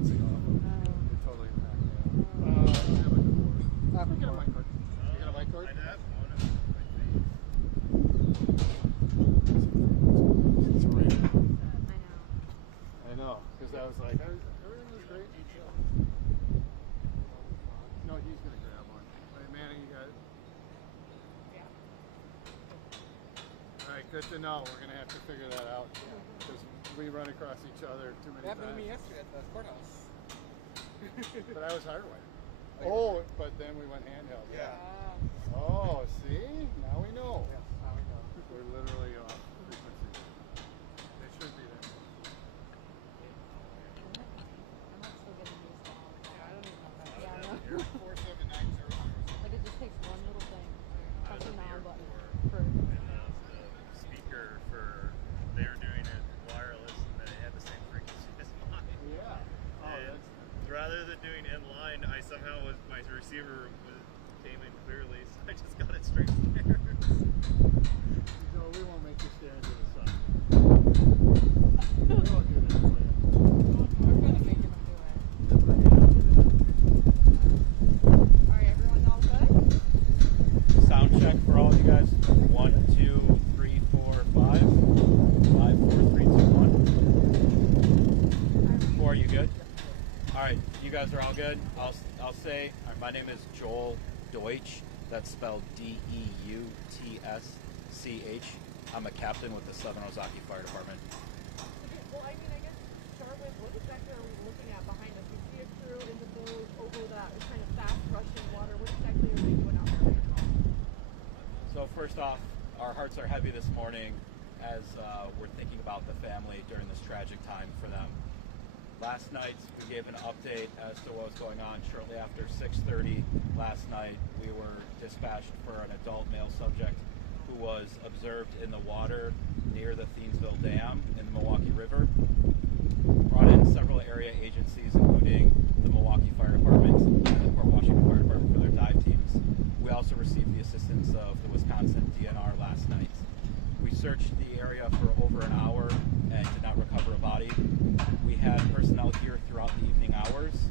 fencing off them. They totally knocked me out. I have a good board. You got a mic cord. You got a mic cord? I have one. It's raining. I know. I know, because I was like, everything was great until. No, he's going to grab one. All right, Manny, you got it? Yeah. All right, good to know. We're going to have to figure that out. Because we run across each other too many times. Happened to me yesterday at the courthouse. But I was hardwired. Oh, but then we went handheld. Yeah. Oh, see? Now we know. Yes, now we know. We're literally off frequency. They should be there. I'm not still getting used to all of that. Yeah, I don't even know that. Yeah, I know. You're 47900. Like it just takes one little thing. I was Touching at the the on airport, button. For, and the speaker for they were doing it wireless, and they had the same frequency as mine. Yeah. Oh, And that's. rather than doing in line, I somehow my receiver came in clearly, so I just got it straight from there. No, we won't make you stare into the sun. We won't do that for you. we're gonna make them do it. Alright, everyone all good? Sound check for all you guys. 1, 2, 3, 4, 5. 5, 4, 3, 2, 1. 4, you good? All right, you guys are all good. I'll say my name is Joel Deutsch. That's spelled Deutsch. I'm a captain with the Southern Ozaki Fire Department. Well, I mean, I guess to start with, what exactly are we looking at behind us? We see a crew in the boat over that kind of fast rushing water. What exactly are we doing out there right now? So first off, our hearts are heavy this morning as we're thinking about the family during this tragic time for them. Last night, we gave an update as to what was going on. Shortly after 6:30 last night, we were dispatched for an adult male subject who was observed in the water near the Thiensville Dam in the Milwaukee River. Brought in several area agencies, including the Milwaukee Fire Department and the Port Washington Fire Department for their dive teams. We also received the assistance of the Wisconsin DNR last night. We searched the area for over an hour and did not recover a body. We had personnel here throughout the evening hours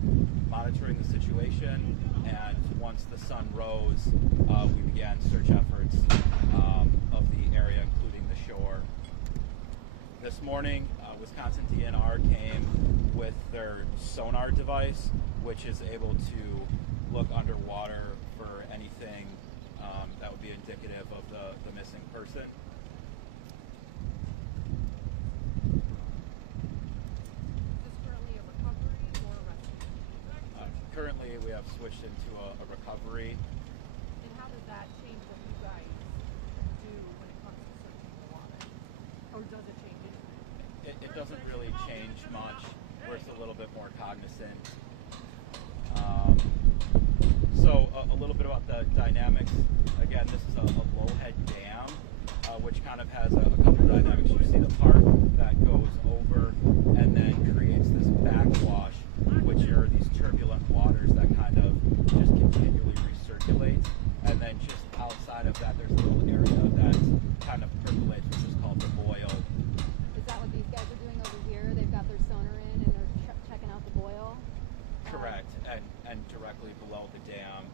monitoring the situation, and once the sun rose, we began search efforts of the area, including the shore. This morning, Wisconsin DNR came with their sonar device, which is able to look underwater for anything that would be indicative of the missing person. Currently, we have switched into a recovery. And how does that change what you guys do when it comes to searching the water? Or does it change anything? It doesn't really change much. We're just a little bit more cognizant. So a little bit about the dynamics. Again, this is a blowhead dam, which kind of has a couple of dynamics. You see the part that goes over and then creates this backwash, which are these turbulent waters that kind of just continually recirculate. And then just outside of that, there's a little area that kind of percolates, which is called the boil. Is that what these guys are doing over here? They've got their sonar in and they're checking out the boil? Correct, and directly below the dam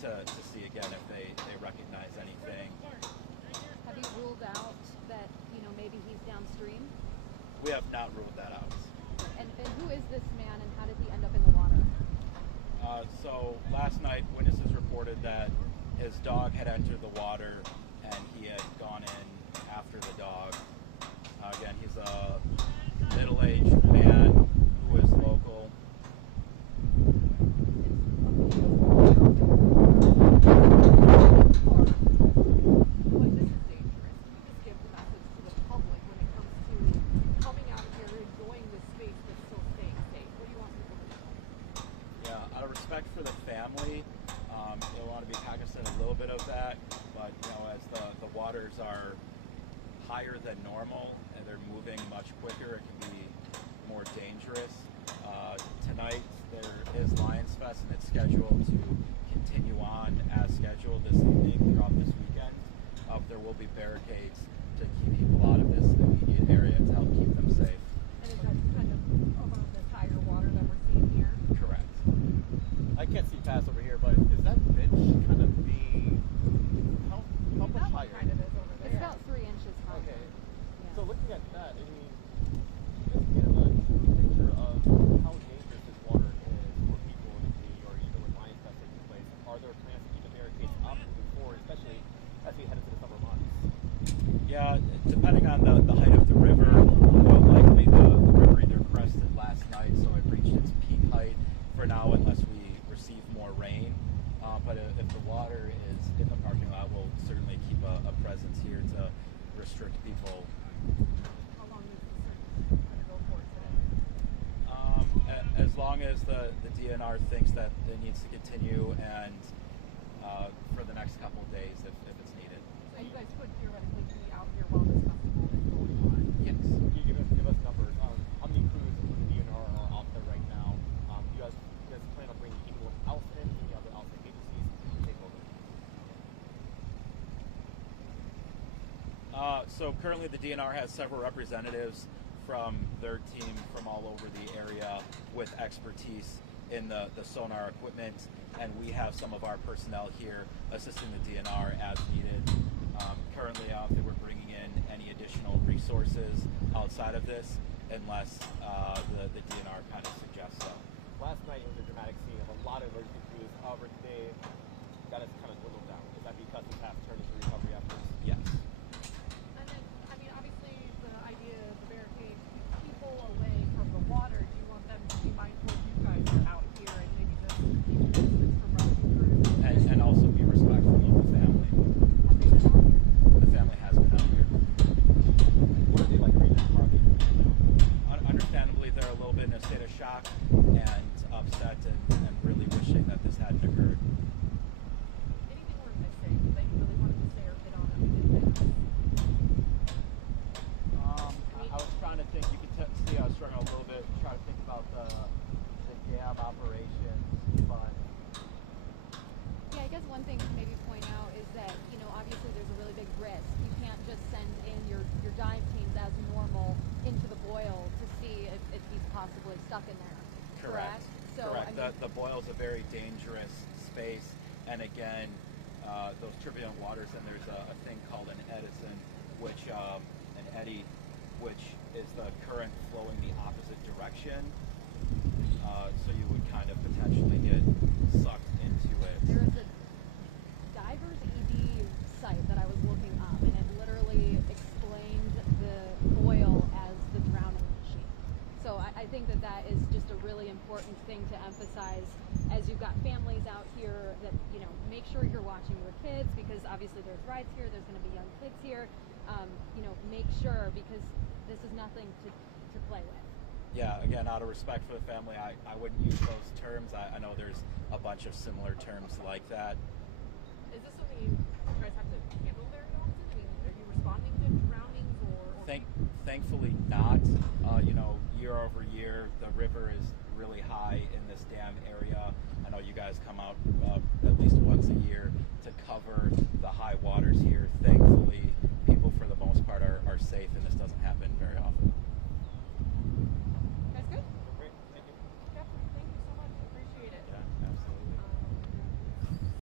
to see again if they recognize anything. Have you ruled out that, maybe he's downstream? We have not ruled that out. And who is this man and how did he end up in the water? So last night, witnesses reported that his dog had entered the water and he had gone in after the dog. Again, he's a middle-aged man who is local. For the family, you'll want to be cognizant a little bit of that, but as the waters are higher than normal and they're moving much quicker, it can be more dangerous. Tonight there is Lions Fest and it's scheduled to continue on as scheduled this evening throughout this weekend. There will be barricades to keep people out of this immediate area to help keep them safe. And is that kind of about this higher water that we're seeing depending on the height of the river, likely the river either crested last night, so it reached its peak height for now, unless we receive more rain. But if the water is in the parking lot, we'll certainly keep a presence here to restrict people. How long is the search going to go for today? As long as the DNR thinks that it needs to continue, and for the next couple of days if it's needed. So you guys could theoretically be out here while this festival is going on? Yes. Can you give us numbers? How many crews from the DNR are out there right now? Do you guys plan on bringing anyone else in, any other outside agencies to take over? So currently the DNR has several representatives from their team from all over the area with expertise in the sonar equipment, and we have some of our personnel here assisting the DNR as needed. Currently, I don't think we're bringing in any additional resources outside of this unless the DNR kind of suggests so. Last night it was a dramatic scene of a lot of emergency crews. However, today that has kind of dwindled down. Is that because it's half turned into recovery efforts? Yes. And then, I mean, obviously the idea of the barricade keeps people away from the water. Do you want them to be mindful you guys are out here and maybe just keep distance from rescue crews? And also be respectful of the family. Have they been out here? The family has been out here. What are they like right now? How are they Understandably, they're a little bit in a state of shock and upset and really wishing that this hadn't occurred. Anything we're missing that you really wanted to say or hit on that we didn't hit? I was trying to think. You could see I was struggling a little bit, trying to think about the dam operations, but Yeah, I guess one thing to maybe point out is that, obviously there's a really big risk. You can't just send in your dive teams as normal into the boil to see if he's possibly stuck in there. Correct? So, Correct. I mean, The boil's a very dangerous space, and again, those turbulent waters, and there's a thing called an edison, which an eddy, which is the current flowing the opposite direction. So you would kind of potentially get sucked into it. there is a diver's ED site that I was looking up, and it literally explained the boil as the drowning machine. So I think that is just a really important thing to emphasize as you've got families out here that, make sure you're watching your kids, because obviously there's rides here, there's going to be young kids here. Make sure, because this is nothing to play with. Yeah, again, out of respect for the family, I wouldn't use those terms. I know there's a bunch of similar terms like that. Is this something you guys have to handle very often? I mean, are you responding to drownings or Thankfully not. Year over year, the river is really high in this dam area. I know you guys come out at least once a year to cover